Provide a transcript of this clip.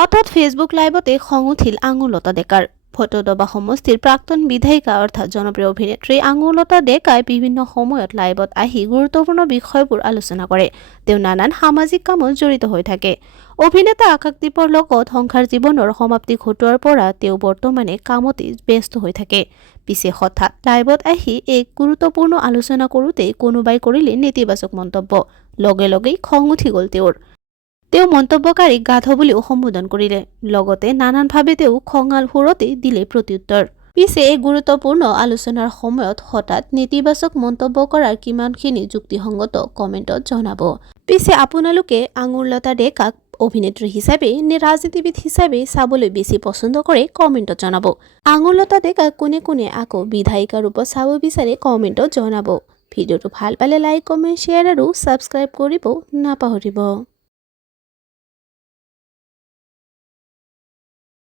হঠাৎ ফেসবুক লাইভতে খং উঠিল আঙুৰলতা ডেকাৰ। ফটোদবা সমষ্টিৰ প্ৰাক্তন বিধায়িকা অৰ্থাৎ জনপ্ৰিয় অভিনেত্ৰী আঙুৰলতা ডেকাই বিভিন্ন সময়ত লাইভত আহি গুৰুত্বপূৰ্ণ বিষয়বোৰ আলোচনা কৰে। তেওঁ নানান সামাজিক কামত জড়িত হৈ থাকে। অভিনেতা আকাশদ্বীপৰ লগত সংসাৰ জীৱনৰ সমাপ্তি ঘটোৱাৰ পৰা তেওঁ বৰ্তমানে কামতে ব্যস্ত হৈ থাকে। পিছে হঠাৎ লাইভত আহি এক গুৰুত্বপূৰ্ণ আলোচনা কৰোঁতেই কোনোবাই কৰিলে নেতিবাচক মন্তব্য। লগে লগেই খং উঠি গ'ল তেওঁৰ। তেওঁ মন্তব্যকাৰীক গাধ বুলিও সম্বোধন কৰিলে। লগতে নানানভাৱে তেওঁ খঙাল সুৰতে দিলে প্ৰত্যুত্তৰ। পিছে এই গুৰুত্বপূৰ্ণ আলোচনাৰ সময়ত হঠাৎ নেতিবাচক মন্তব্য কৰাৰ কিমানখিনি যুক্তিসংগত কমেণ্টত জনাব। পিছে আপোনালোকে আঙুৰলতা ডেকাক অভিনেত্ৰী হিচাপে নে ৰাজনীতিবিদ হিচাপে চাবলৈ বেছি পছন্দ কৰে কমেণ্টত জনাব। আঙুৰলতা ডেকাক কোনে কোনে আকৌ বিধায়িকা ৰূপত চাব বিচাৰে কমেণ্টত জনাব। ভিডিঅ'টো ভাল পালে লাইক, কমেণ্ট, শ্বেয়াৰ আৰু ছাবস্ক্ৰাইব কৰিব নাপাহৰিব।